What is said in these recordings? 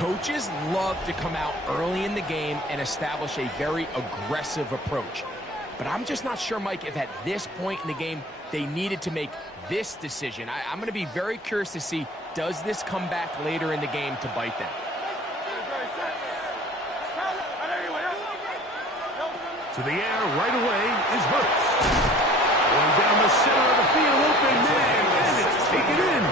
Coaches love to come out early in the game and establish a very aggressive approach. But I'm just not sure, Mike, if at this point in the game they needed to make this decision. I'm going to be very curious to see, does this come back later in the game to bite them? To the air right away is Hurts. Going down the center of the field, open man, and it's taken in.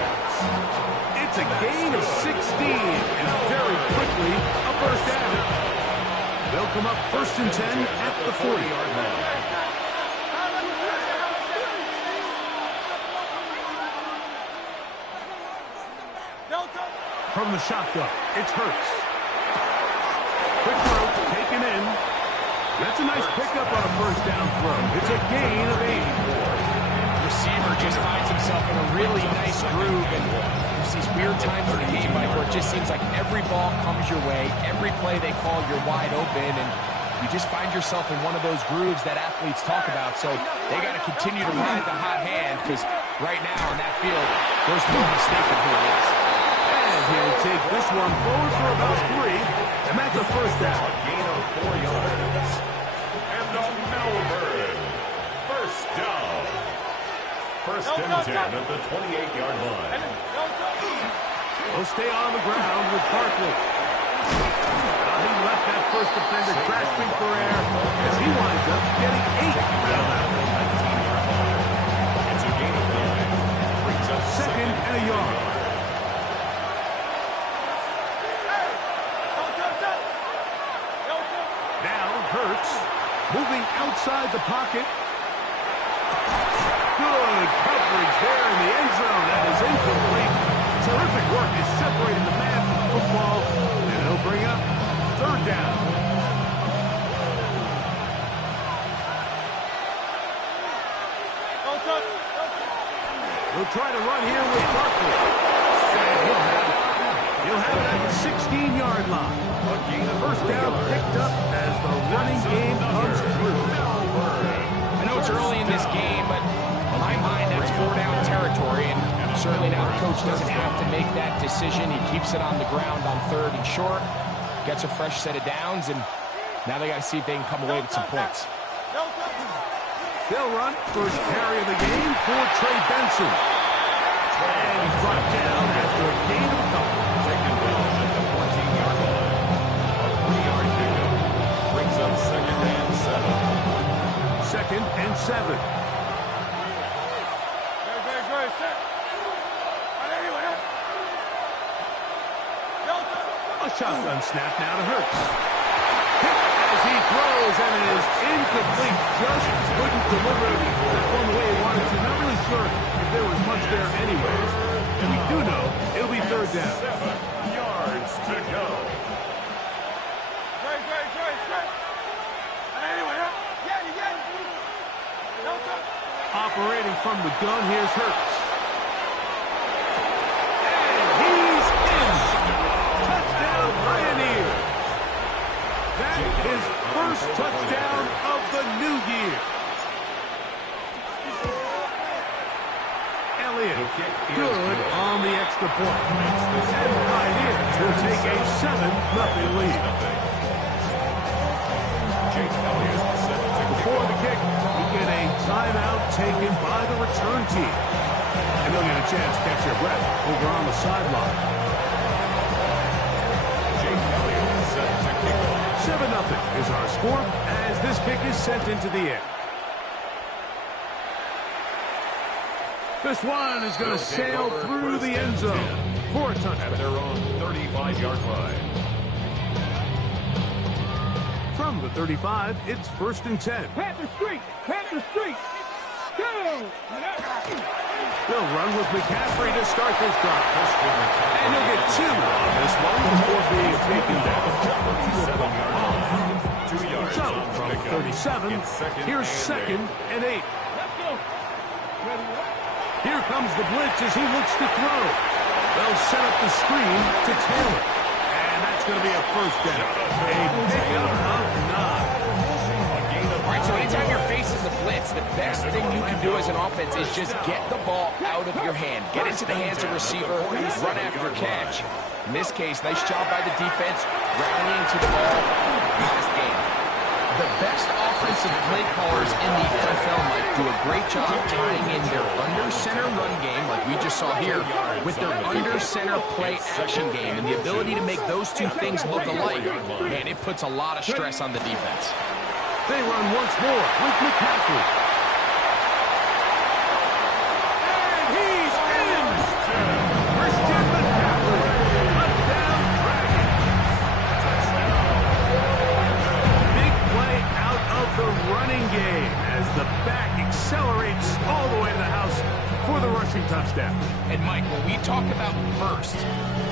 It's a gain of 16, and very quickly a first down. They'll come up 1st and 10 at the 40-yard line. From the shotgun, it's Hurts. Quick throw, taken in. That's a nice pickup on a first down throw. It's a gain of 8. Receiver just finds himself in a really nice groove, and there's these weird times in the game, Mike, where it just seems like every ball comes your way, every play they call, you're wide open, and you just find yourself in one of those grooves that athletes talk about. So they got to continue to ride the hot hand, because right now on that field, there's no mistake in who it is. And he'll take this one forward for about 3, and that's a first down. Gain of 4 yards. And the Melbourne first down. 1st and 10 at the 28-yard line. He'll stay on the ground with Barkley. He left that first defender grasping for air as he winds up getting 8 out of that. It's a gain of 9. Brings up 2nd and a yard. Now Hurts moving outside the pocket. Good coverage there in the end zone. That is incomplete. Terrific work is separating the man from the football, and he'll bring up 3rd down. He'll try to run here with Barkley. He'll have it at the 16-yard line. First down picked up as the running game comes through. I know it's early in this game, but in my mind, that's 4-down territory, and certainly now the coach doesn't have to make that decision. He keeps it on the ground on 3rd and short, gets a fresh set of downs, and now they got to see if they can come away with some points. They'll run first carry of the game for Trey Benson. And he's brought down after a gain of a couple. Taken down at the 14-yard line. A 3-yard pickup. Brings up 2nd and 7. 2nd and 7. A shotgun snap now to Hurts. Hit as he throws, and it is incomplete. Just couldn't deliver that one the way he wanted to. Not really sure if there was much there anyways. And we do know it'll be 3rd down. 7 yards to go. Operating from the gun, here's Hurts. And he's in. Touchdown, Pioneers. That is first touchdown of the new year. Elliott, good on the extra point. And the Pioneers will take a 7-0 lead. Jake Elliott set to Before the kick, we get a timeout taken by the return team. And they'll get a chance to catch their breath over on the sideline. Jake Elliott set to kick off. 7-0 is our score as this kick is sent into the air. This one is going to sail through the end zone for a touchdown. At their own 35-yard line. From the 35, it's 1st and 10. Panther Street! Panther Street! Go! They'll run with McCaffrey to start this drive. And he'll get 2 on this one before being taken down. 2 yards. So, from 37, here's 2nd and 8. Here comes the blitz as he looks to throw. They'll set up the screen to Taylor. And that's going to be a first down. A pickup of 9. All right, so anytime you're facing the blitz, the best thing you can do as an offense is just get the ball out of your hand. Get it to the hands of receiver, run after catch. In this case, nice job by the defense, rallying to the ball. Last game. The best offensive play callers in the NFL might do a great job tying in their under-center run game, like we just saw here, with their under-center play action game. And the ability to make those two things look alike, man, it puts a lot of stress on the defense. They run once more with McCaffrey. And he's in! Christian McCaffrey. Touchdown, Dragons. Big play out of the running game as the back accelerates all the way to the house for the rushing touchdown. And Mike, when we talk about burst,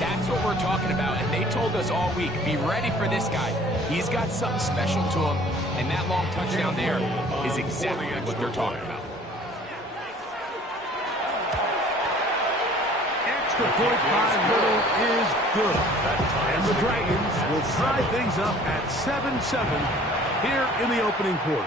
that's what we're talking about. And they told us all week, be ready for this guy. He's got something special to him. And that long touchdown there is exactly what they're talking about. Extra point by Little is good. And the Dragons will tie things up at 7-7 here in the opening quarter.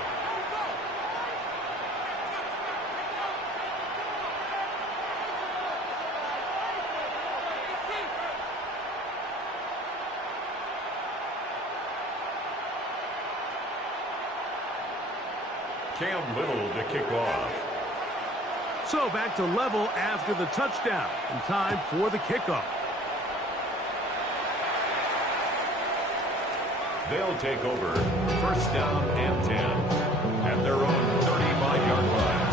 Cam Little to kick off. So back to level after the touchdown, and time for the kickoff. They'll take over first down and 10 at their own 35-yard line.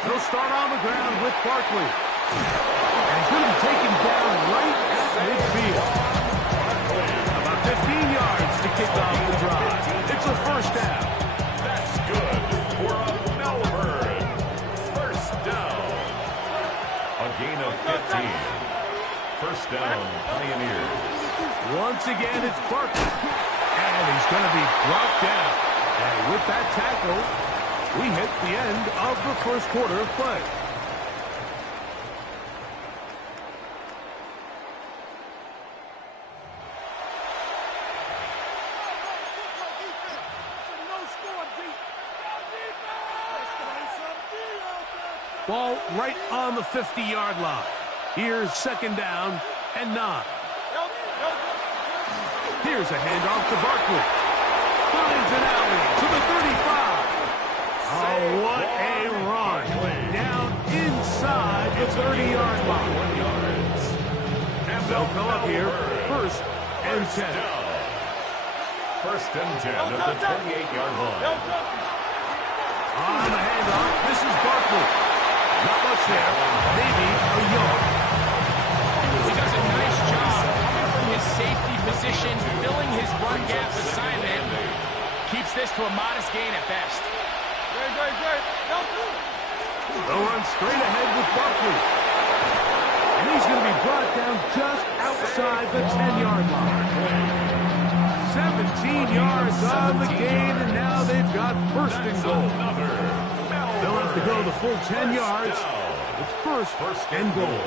He'll start on the ground with Barkley. And he's going to be taken down right at midfield. About 15 yards to kick off the drive. It's a first down. That's good for a Melbourne. First down. A gain of 15. First down, Pioneers. Once again, it's Barkley. And he's going to be brought down. And with that tackle, we hit the end of the first quarter of play. Ball right on the 50-yard line. Here's second down and 9. Here's a handoff to Barkley. Finds an alley to the 35. Oh, what a run. Down inside the 30-yard line. And they'll come up here first and 10. First and 10 at the 28-yard line. On the handoff, this is Barkley. Not much there, maybe a yard. He does a nice job coming from his safety position, filling his run gap assignment. Keeps this to a modest gain at best. They'll run straight ahead with Barkley. And he's going to be brought down just outside the 10-yard line. 17 yards on the gain, and now they've got first and goal. They'll have to go the full 10 yards. It's first and goal.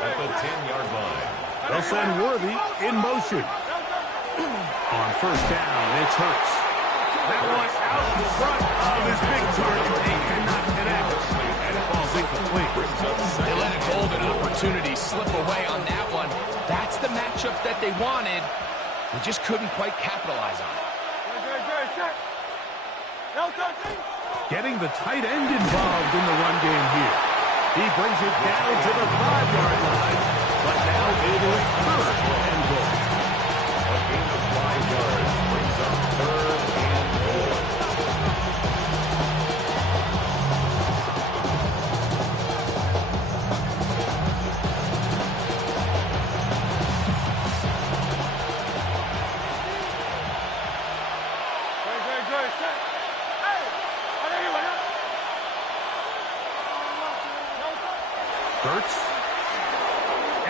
At the 10-yard line. They'll send Worthy in motion. On first down, it's Hurts. That one out in front of his big target. He cannot connect. And it falls incomplete. They let a golden opportunity slip away on that one. That's the matchup that they wanted. They just couldn't quite capitalize on it. Getting the tight end involved in the run game here. He brings it down to the 5-yard line, but now it is third and goal. A gain of 5 yards brings up third and goal. Hurts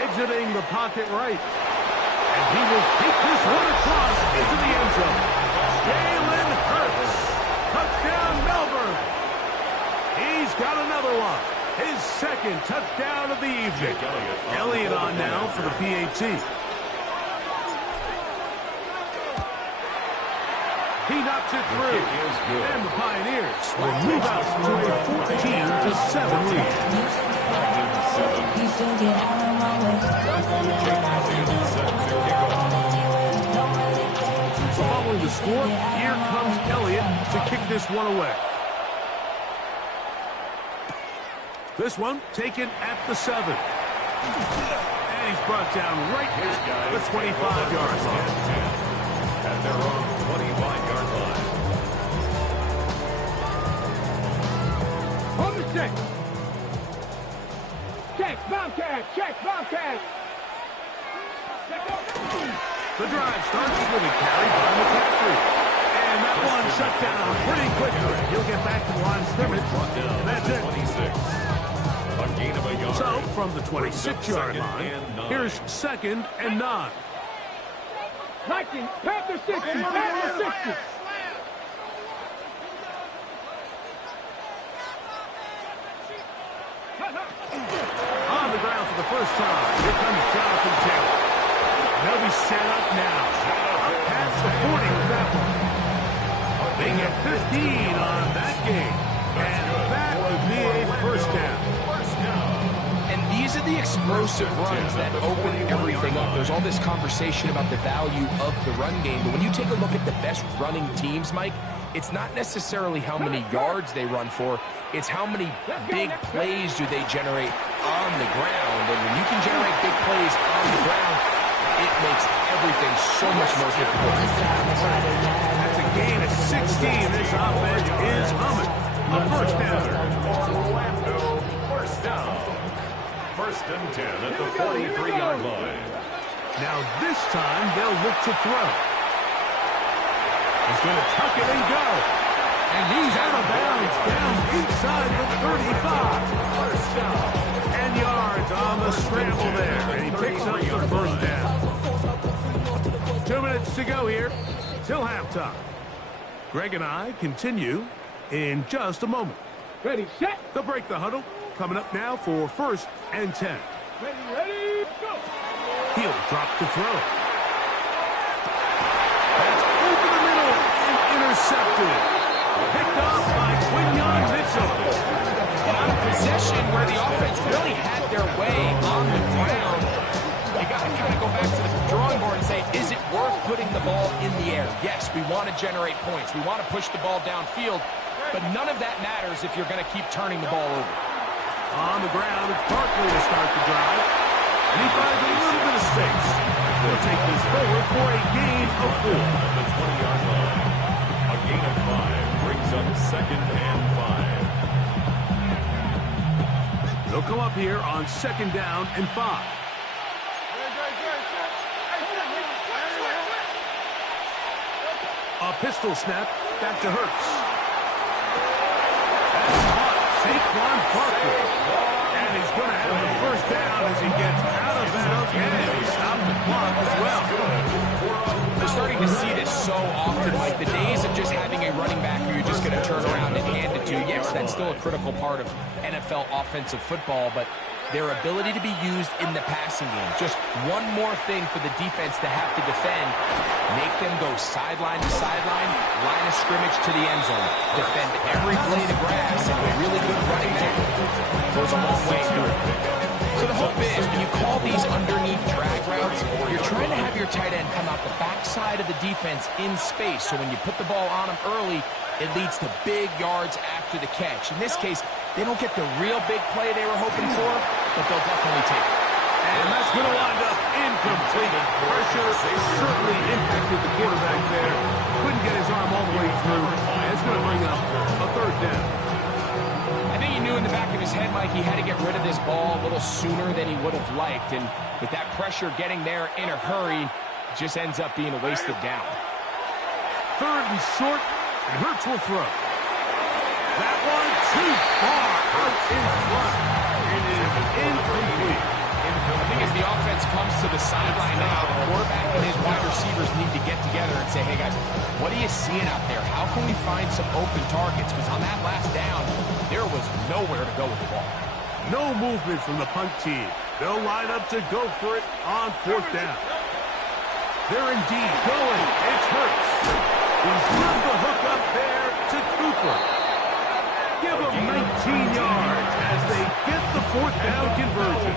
exiting the pocket right. And he will take this one across into the end zone. Jalen Hurts. Touchdown. got another one. His second touchdown of the evening. Elliott on now for the PAT. He knocks it through. And the Pioneers will move out to a 14-7 lead. Following the score, here comes Elliott to kick this one away. This one taken at the 7. And he's brought down right at the 25-yard line. At their own 25-yard line. On the check. Check, Bobcat. Check, Bobcat. The drive starts with a carry by McCaffrey. And that one shut down pretty quickly. He'll get back to the line of scrimmage. That's it. 26. A gain of a yard. So, from the 26-yard line, here's 2nd and 9. Vikings, Panther 60, Panther 60. On the ground for the first time, here comes Jonathan Taylor. They'll be set up now. Past the 40 with that one. They get 15 on that game. And that would be a first down. And these are the explosive runs that open everything up. There's all this conversation about the value of the run game, but when you take a look at the best running teams, Mike, it's not necessarily how many yards they run for, it's how many big plays do they generate on the ground. And when you can generate big plays on the ground, it makes everything so much more difficult. That's a gain of 16. This offense is humming. A first down. Orlando, first down. 1st and 10 at the 43-yard line. Now this time they'll look to throw. He's going to tuck it and go. And he's out of bounds down inside the 35. First down. 10 yards on the scramble there. And he picks up the first down. 2 minutes to go here till halftime. Greg and I continue in just a moment. Ready, set. They'll break the huddle. Coming up now for 1st and 10. Ready, go. He'll drop to throw. That's over the middle and intercepted. Picked off by Quinyon Mitchell. And on a possession where the offense really had their way on the ground, you got to kind of go back to the drawing board and say, is it worth putting the ball in the air? Yes, we want to generate points. We want to push the ball downfield, but none of that matters if you're going to keep turning the ball over. On the ground, it's Barkley to start the drive. And he finds a little bit of space. He'll take this forward for a gain of 4. At the 20-yard line. A gain of 5 brings up 2nd and 5. They'll come up here on 2nd down and 5. A pistol snap back to Hurts. Saquon Barkley. And he's going to have the first down as he gets out of bounds. And he stopped the clock as well. We're starting to see this so often, like the days of just having a running back who you're just going to turn around and hand it to. Yes, that's still a critical part of NFL offensive football, but their ability to be used in the passing game. Just one more thing for the defense to have to defend. Make them go sideline to sideline, line of scrimmage to the end zone. Defend every blade of grass, and a really good running back goes a long way to it. So the hope is, when you call these underneath drag routes, you're trying to have your tight end come out the backside of the defense in space. So when you put the ball on him early, it leads to big yards after the catch. In this case, they don't get the real big play they were hoping for, but they'll definitely take it. And that's going to wind up incomplete. Pressure certainly impacted the quarterback there. Couldn't get his arm all the way through. And it's going to bring up a 3rd down. I think he knew in the back of his head, Mike, he had to get rid of this ball a little sooner than he would have liked. And with that pressure getting there in a hurry, it just ends up being a wasted down. 3rd and short, and Hurts will throw. That one too far out in front. It is incomplete. I think as the offense comes to the sideline now, the quarterback and his wide receivers need to get together and say, hey, guys, what are you seeing out there? How can we find some open targets? Because on that last down, there was was nowhere to go with the ball. No movement from the punt team. They'll line up to go for it on 4th down. They're indeed going. It's Hurts. He's got the hook up there to Cooper. Give him 19 yards as they get the 4th down conversion.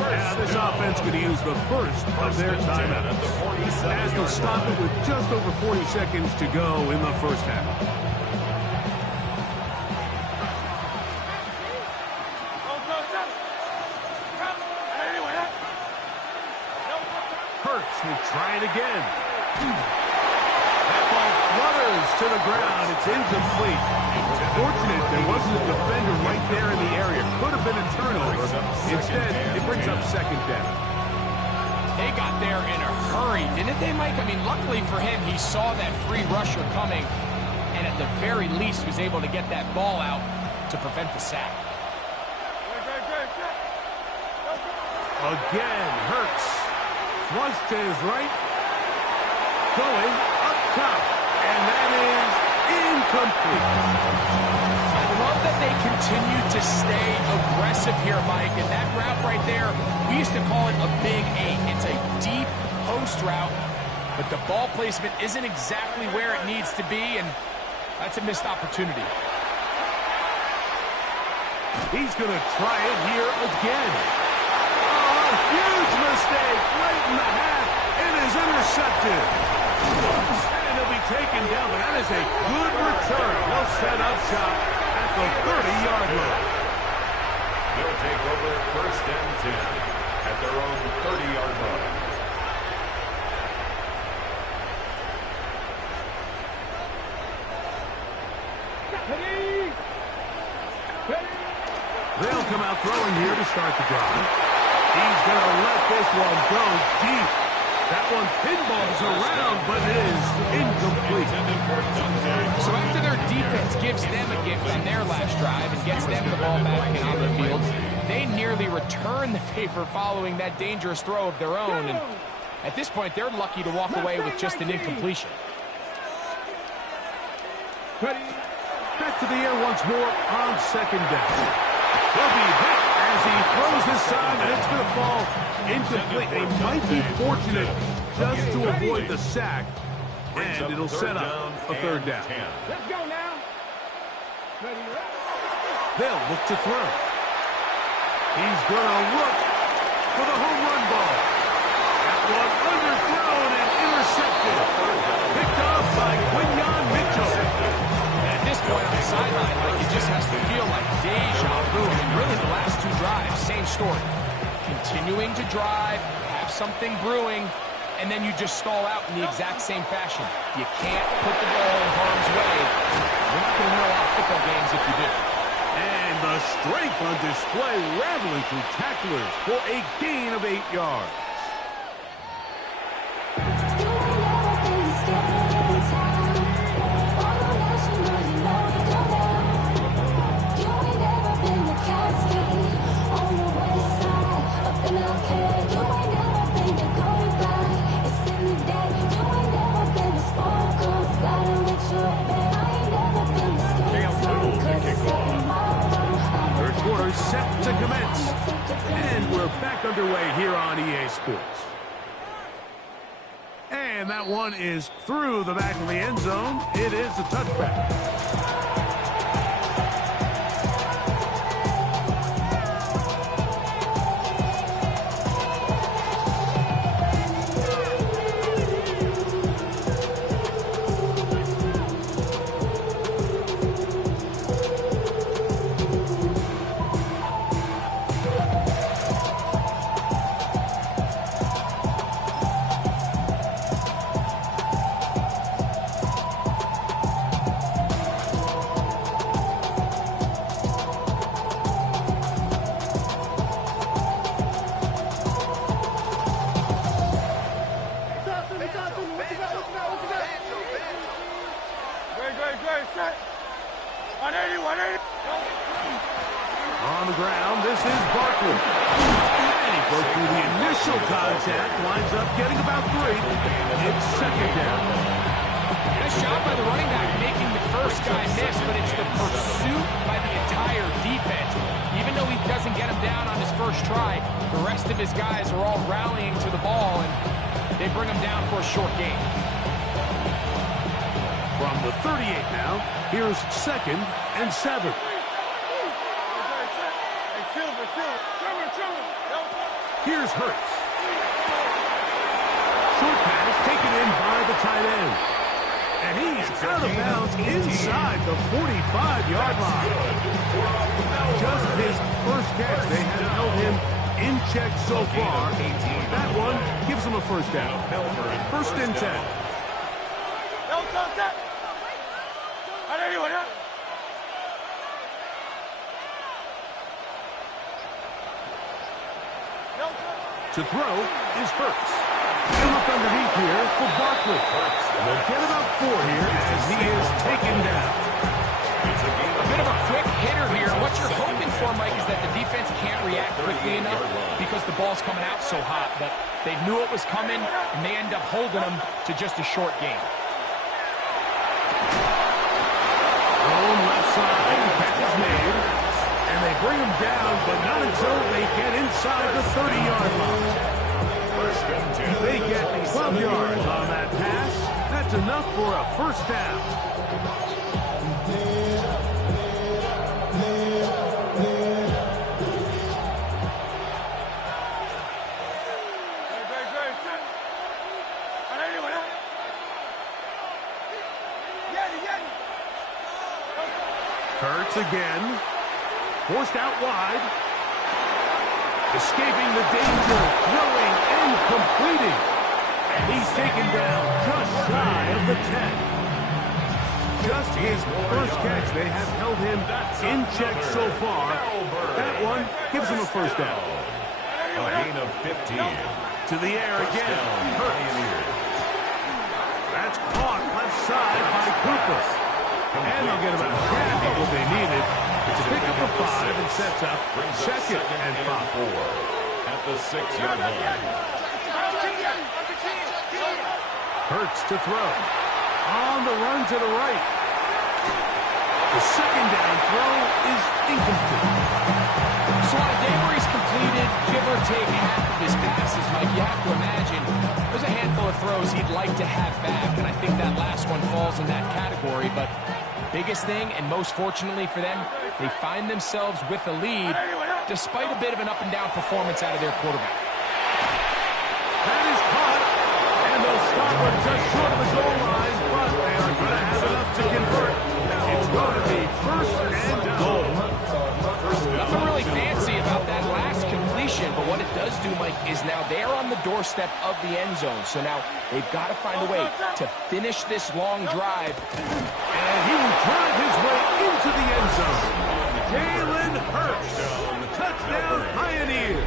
Now this offense going to use the first of their timeouts, as they'll stop it with just over 40 seconds to go in the first half. Hurts will try it again. That ball flutters to the ground. It's incomplete. Fortunate there wasn't a defender right there in the area. Could have been a turnover. Instead, it brings up 2nd down. They got there in a hurry, didn't they, Mike? I mean, luckily for him, he saw that free rusher coming and at the very least was able to get that ball out to prevent the sack. Again, Hurts. Flush to his right. Going up top. And that is incomplete. I love that they continue to stay aggressive here, Mike. And that route right there, we used to call it a big 8. It's a deep post route, but the ball placement isn't exactly where it needs to be, and that's a missed opportunity. He's going to try it here again. Oh, huge mistake right in the half. It is intercepted. And he'll be taken down, but that is a good return. They'll set up shop at the 30-yard line. They'll take over 1st and 10 at their own 30-yard line. They'll come out throwing here to start the drive. He's going to let this one go deep. That one pinballs around, but it is incomplete. So after their defense gives them a gift on their last drive and gets them the ball back and on the field, they nearly return the favor following that dangerous throw of their own. And at this point, they're lucky to walk away with just an incompletion. Back to the air once more on 2nd down. He'll be hit as he throws this time, and it's going to fall incomplete. They might be fortunate just to avoid the sack, and it'll set up a 3rd down. Let's go now. They'll look to throw. He's going to look for the home run ball. That one underthrown and intercepted. Picked off by Quinyon Mitchell. At this point on the sideline, like, it just has to feel like deja vu. I mean, really the last 2 drives, same story. Continuing to drive, have something brewing, and then you just stall out in the exact same fashion. You can't put the ball in harm's way. You're not going to win a lot of football games if you do. And the strength on display, rattling through tacklers for a gain of 8 yards. Set to commence. And we're back underway here on EA Sports. And that one is through the back of the end zone. It is a touchback. On the ground, this is Barkley. And he broke through the initial contact, lines up getting about 3. It's 2nd down. Nice job by the running back making the first guy miss, but it's the pursuit by the first try. The rest of his guys are all rallying to the ball, and they bring him down for a short gain. From the 38 now, here's 2nd and 7. Here's Hurts. Short pass taken in by the tight end. And he's out of bounds inside the 45-yard line. Just his first catch. They have held him in check so far. That one gives him a first down. 1st and 10. To throw is Hurts. He'll look underneath here for Barkley. They'll get about 4 here as he is taken down. A bit of a quick hitter here. What you're hoping for, Mike, is that the defense can't react quickly enough because the ball's coming out so hot. But they knew it was coming, and they end up holding them to just a short game. Thrown left side. Catch is made. And they bring him down, but not until they get inside the 30-yard line. They get 12 yards on that pass. That's enough for a first down. Hurts again. Forced out wide. Escaping the danger. Throwing and completing. And he's taken down just shy of the 10. Just his first catch. They have held him in check so far. That one gives him a first down. A gain of 15. To the air again. Hurts. That's caught left side by Cooper. And they'll get about half of what they needed to pick up a 5 and sets up 2nd and 5. At the 6-yard line. Hurts to throw. On the run to the right. The 2nd down throw is incomplete. So on a day where he's completed, give or take half of his passes, Mike, you have to imagine there's a handful of throws he'd like to have back, and I think that last one falls in that category. But biggest thing, and most fortunately for them, they find themselves with a lead despite a bit of an up-and-down performance out of their quarterback. That is caught, and they'll stop him just short of the goal line, but they are going to have enough to convert. It's going to be 1st and goal. Nothing really fancy about that last completion, but what it does do, Mike, is now they're on the doorstep of the end zone. So now they've got to find a way to finish this long drive. And he will drive his way into the end zone. Jalen Hurts, touchdown Pioneers.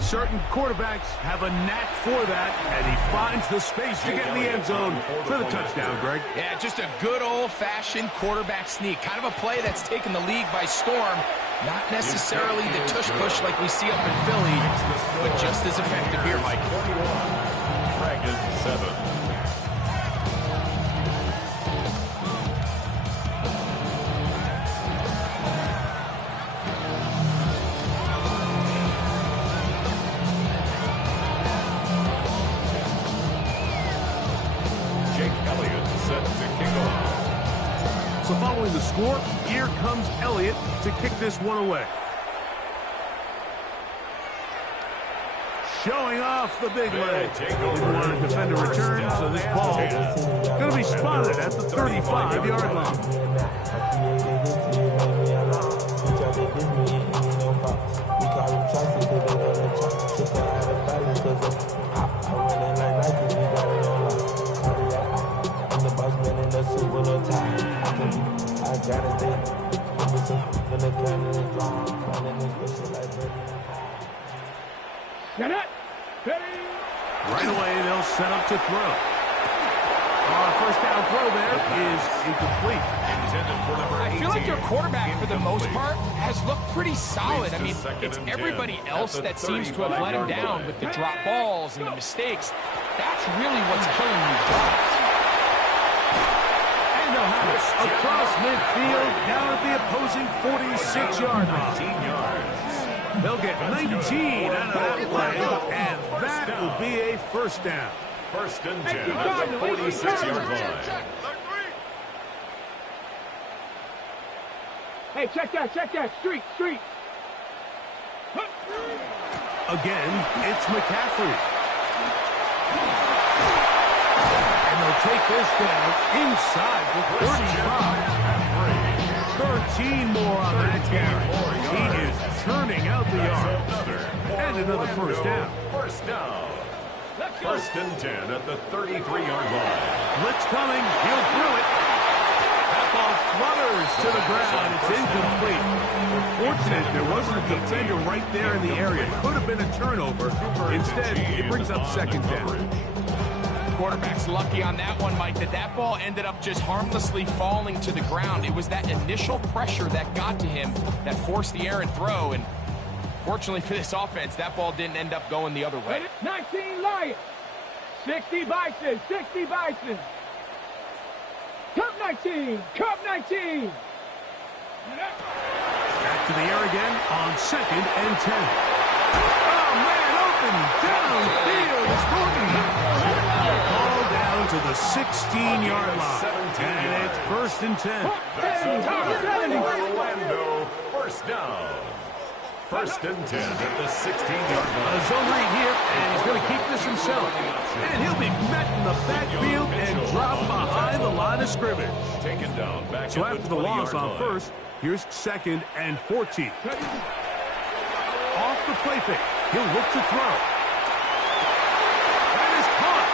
Certain quarterbacks have a knack for that, and he finds the space to get in the end zone for the touchdown, Greg. Yeah, just a good old-fashioned quarterback sneak. Kind of a play that's taken the league by storm. Not necessarily the tush-push like we see up in Philly, but just as effective here, Mike. Dragons 7. So following the score, here comes Elliott to kick this one away. Showing off the big leg. Didn't want to defend a return, so this ball going to be spotted at the 35-yard line. Right away, they'll set up to throw. First down throw there is incomplete. I feel like your quarterback, for the most part, has looked pretty solid. I mean, it's everybody else that seems to have let him down with the drop balls and the mistakes. That's really what's killing these drives. And they'll have a across midfield, down at the opposing 46-yard line. 19 yards. They'll get 19 out of that play, and that will be a first down. First and 10 at the 46-yard line. Hey, check that. Street. Again, it's McCaffrey. And they'll take this down inside the 35. 13 more on that carry. He is turning out the yards. And another first down. First down. First and 10 at the 33-yard line. Blitz coming. He'll throw it. That ball flutters to the ground. It's incomplete. We're fortunate there wasn't a defender right there in the area. Could have been a turnover. Instead, it brings up second down. Quarterback's lucky on that one, Mike, that ball ended up just harmlessly falling to the ground. It was that initial pressure that got to him that forced the errant throw, and fortunately for this offense, that ball didn't end up going the other way. 19 Lions. 60 Bison. Cup 19. Back to the air again on second and 10. Oh, man, open downfield. It's Gordon. Ball down to the 16-yard line. And it's first and 10. That's Orlando. First down. First and 10 at the 16-yard A line. zone read here, and he's going to keep this himself. And he'll be met in the backfield and dropped behind the line of scrimmage. Taken down back So at after the loss on first, here's second and 14. Off the play fake. He'll look to throw. That is caught.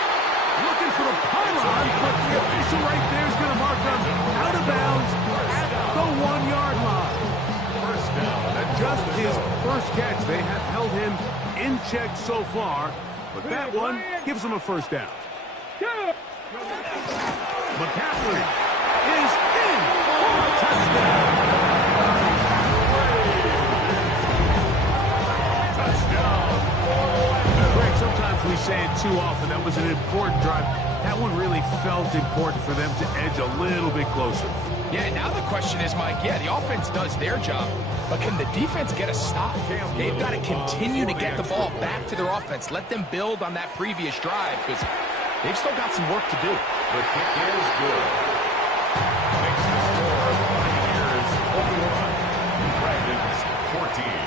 Looking for the pylon, but the official right there is going to mark him out of bounds at the 1-yard line. First down. Just his first catch. They have held him in check so far, but that one gives him a first down. McCaffrey is in for a touchdown. Greg, sometimes we say it too often. That was an important drive. That one really felt important for them to edge a little bit closer. Yeah, now the question is, Mike, the offense does their job, but can the defense get a stop? They've got to continue to get the ball back to their offense. Let them build on that previous drive, because they've still got some work to do. The kick is good. Makes the score Pioneers 21, Dragons 14.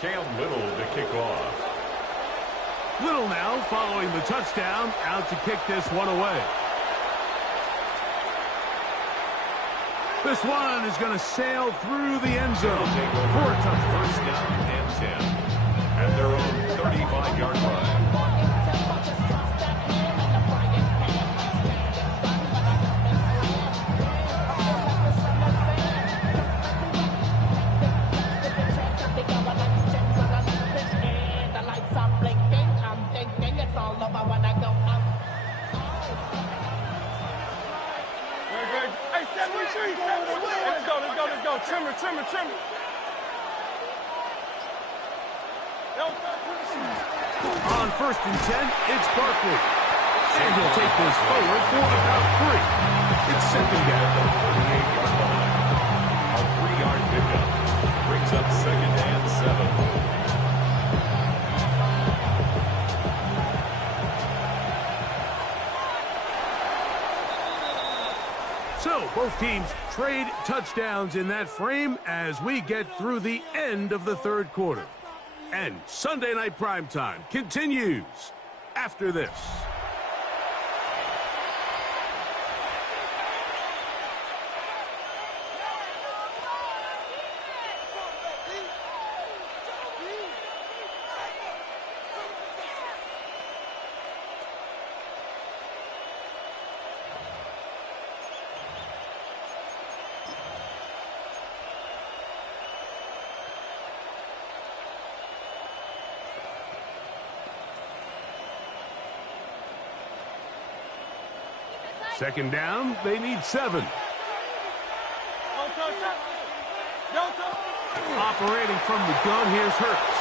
Cam Little to kick off. Little now following the touchdown, out to kick this one away. This one is going to sail through the end zone for a touchdown. First down and 10 at their own 35-yard line. Trimmer. On first and 10, it's Barkley. And he'll take this forward for about 3. It's second down. A 3-yard pickup brings up second and 7. So both teams trade touchdowns in that frame as we get through the end of the third quarter. And Sunday Night Primetime continues after this. Second down, they need 7. Operating from the gun, here's Hurts.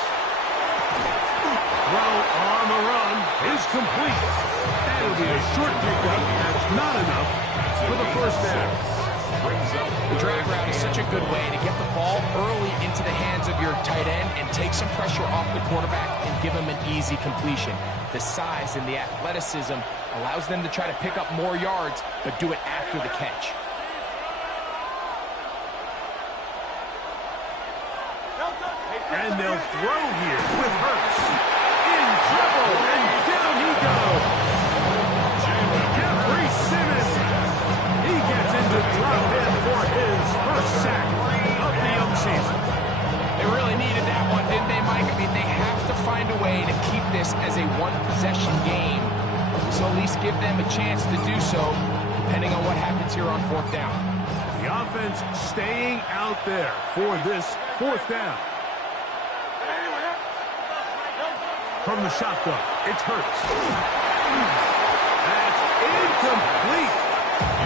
Throw on the run is complete. That'll be a short pickup. That's not enough for the first down. The drag route is such a good way to get the ball early into the hands of your tight end and take some pressure off the quarterback and give him an easy completion. The size and the athleticism allows them to try to pick up more yards, but do it after the catch. And they'll throw here with Hurts. In trouble, and down he goes. Jeffrey Simmons. He gets into drop in for his first sack of the young season. They really needed that one, didn't they, Mike? I mean, they have to find a way to keep this as a one-possession game. So at least give them a chance to do so, depending on what happens here on fourth down. The offense staying out there for this fourth down. From the shotgun, it's Hurts. That's incomplete.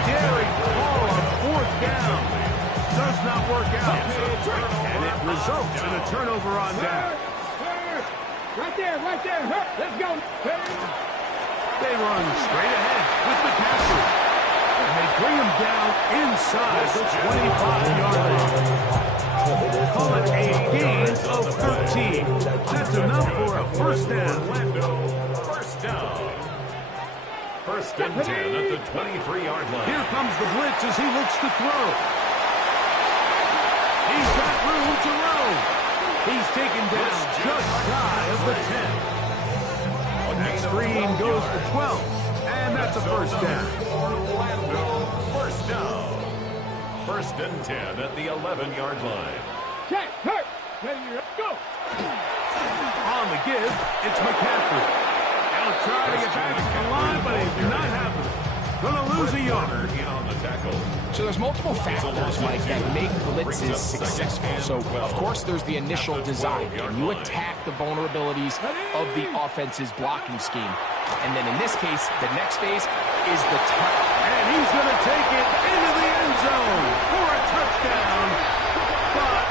Derek Hall on fourth down. Does not work out. And it results in a turnover on down. Right there, Hurt. Let's go. They run straight ahead with McCaffrey. And they bring him down inside the 25-yard line. Call it a gain of 13. That's enough for a first down. First down. First and 10 at the 23-yard line. Here comes the blitz as he looks to throw. He's got room to roam. He's taken down just shy of the 10. That screen goes for 12. And that's a first down. First down. First and 10 at the 11-yard line. Check, Hurt. Ready, go. On the give, it's McCaffrey. They'll try to get back to the line, but it's not happening. Gonna lose a yard. In on the tackle. So there's multiple factors, Mike, that make blitzes successful. So, of course, there's the initial design. Can you attack the vulnerabilities of the offense's blocking scheme? And then in this case, the next phase is the time. And he's going to take it into the end zone for a touchdown. But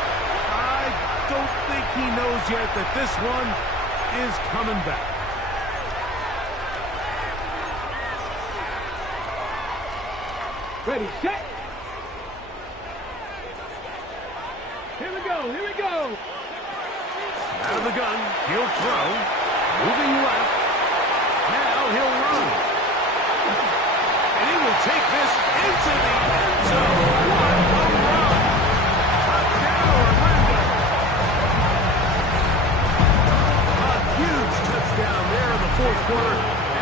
I don't think he knows yet that this one is coming back. Ready, set. Here we go. Out of the gun, he'll throw. Moving left. Now he'll run. And he will take this into the end zone. What a run. Touchdown, Orlando. A huge touchdown there in the fourth quarter.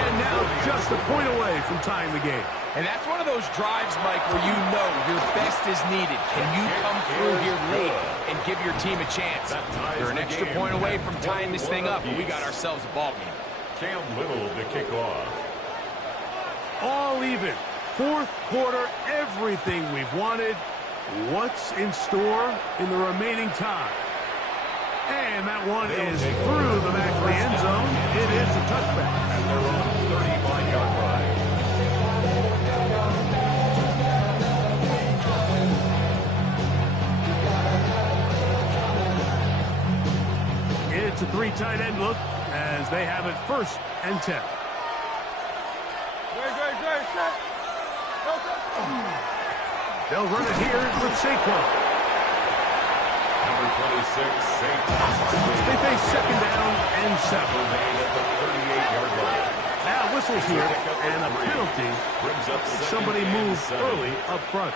And now just a point away from tying the game. And that's one of those drives, Mike, where you know your best is needed. Can you come through here late and give your team a chance? They're an extra point away from tying this thing up, and we got ourselves a ball game. Cam Little to kick off. All even. Fourth quarter, everything we've wanted. What's in store in the remaining time? And that one is through the back of the end zone. It is a touchback. And they're on the 35-yard line. It's a three tight end look as they have it first and 10. They'll run it here with Saquon. Number 26, Saquon. They face second down and 7. At the 38-yard line. Now whistles here and a penalty. Brings up Somebody second and moved 7. early up front.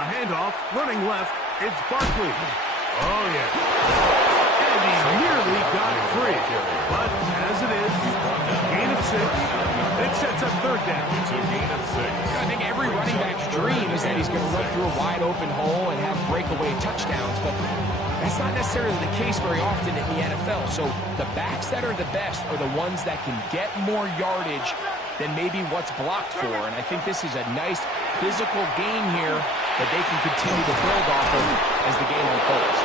A handoff, running left, it's Barkley. Oh, yeah. And he nearly got free. But as it is, gain of 6. It sets up third down. It's a gain of 6. I think every running back's dream is that he's going to run through a wide open hole and have breakaway touchdowns, but that's not necessarily the case very often in the NFL. So the backs that are the best are the ones that can get more yardage than maybe what's blocked for. And I think this is a nice physical game here that they can continue to build off of as the game unfolds.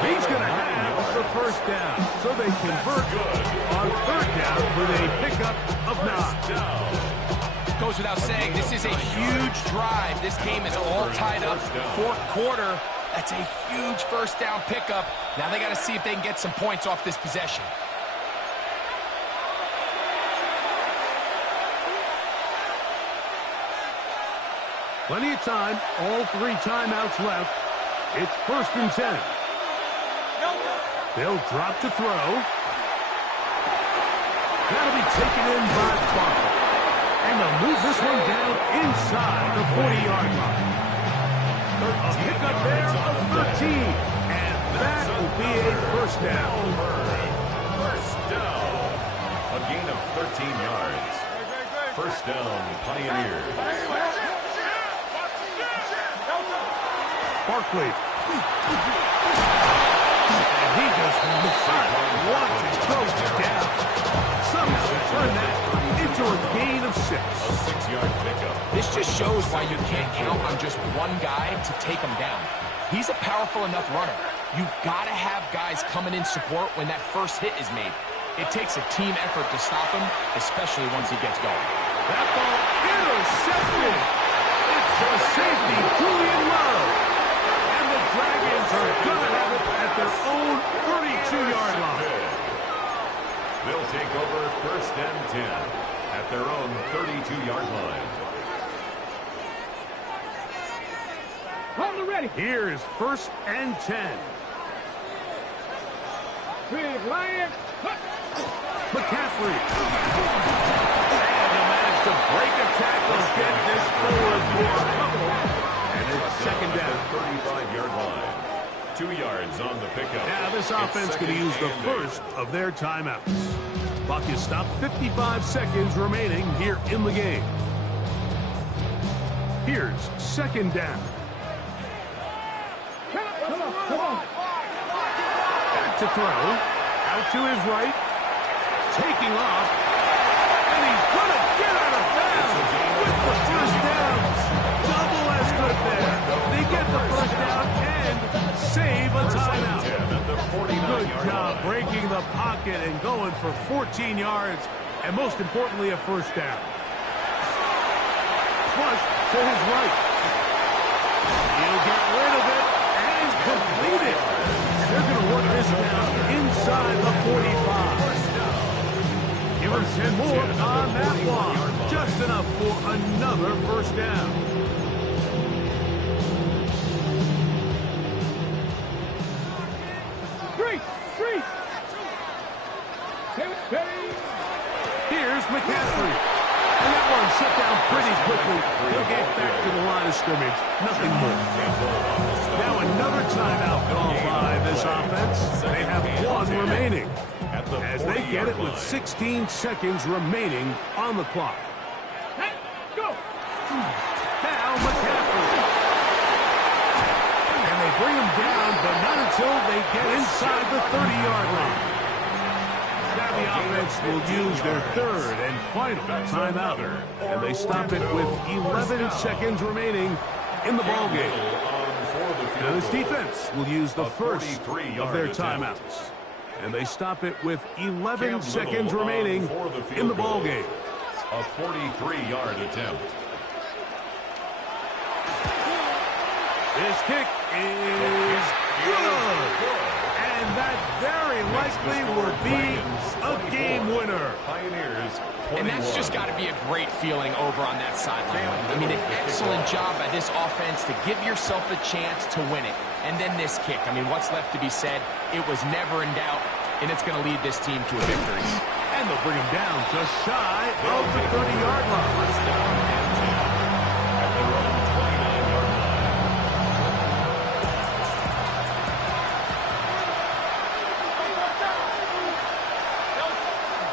He's going to have the first down, so they convert on third down with a pickup of 9. Goes without saying, this is a huge drive. This game is all tied up. Fourth quarter, that's a huge first down pickup. Now they got to see if they can get some points off this possession. Plenty of time, all 3 timeouts left. It's 1st and 10. They'll drop to throw. That'll be taken in by Clark. And they'll move this one down inside the 40-yard line. A pickup there of 13. And that will be a first down. First down. A gain of 13 yards. First down, Pioneers. Barkley. And he does not want to go down. Somehow they turn that into a gain of 6. A 6-yard pickup. This just shows why you can't count on just one guy to take him down. He's a powerful enough runner. You've got to have guys coming in support when that first hit is made. It takes a team effort to stop him, especially once he gets going. That ball intercepted. It's the safety, Julian Love. And the Dragons are going to have it at their own 32-yard line. They'll take over 1st and 10 at their own 32-yard line. Hold it ready. Here's 1st and 10. Big Lion. McCaffrey. And he managed to break a tackle, get this forward for a couple. And it's 2nd down. 35-yard line. 2 yards on the pickup. Now this offense going to use the first of their timeouts. Clock is stopped, 55 seconds remaining here in the game. Here's 2nd down. Come on. Back to throw. Out to his right. Taking off. And he's going to get out of bounds with the first down. Double as good there. They get the first down and save a timeout. Good job breaking the pocket and going for 14 yards. And most importantly, a first down. Flush to his right. He'll get rid of it and complete it. They're going to work this down inside the 45. Give her 10 more on that one. Just enough for another first down. Three. Here's McCaffrey. And that one shut down pretty quickly. He'll get back to the line of scrimmage. Nothing more. Now another timeout called by this offense. They have 1 remaining. As they get it with 16 seconds remaining on the clock. Hey, go. Now McCaffrey. And they bring him down, but not until they get inside the 30-yard line. Now the offense will use their 3rd and final timeout. And they stop it with 11 seconds remaining in the ballgame. Now this defense will use the first of their timeouts. And they stop it with 11 seconds remaining in the ballgame. A 43-yard attempt. This kick is good. And that very likely will be a game winner. Pioneers. And that's just got to be a great feeling over on that sideline. I mean, an excellent job by this offense to give yourself a chance to win it. And then this kick. I mean, what's left to be said? It was never in doubt, and it's going to lead this team to a victory. And they'll bring him down just shy of the 30-yard line. First down and 10 at their own 29-yard line.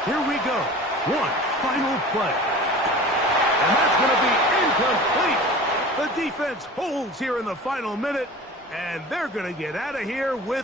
Here we go. One final play. And that's going to be incomplete. The defense holds here in the final minute, and they're going to get out of here with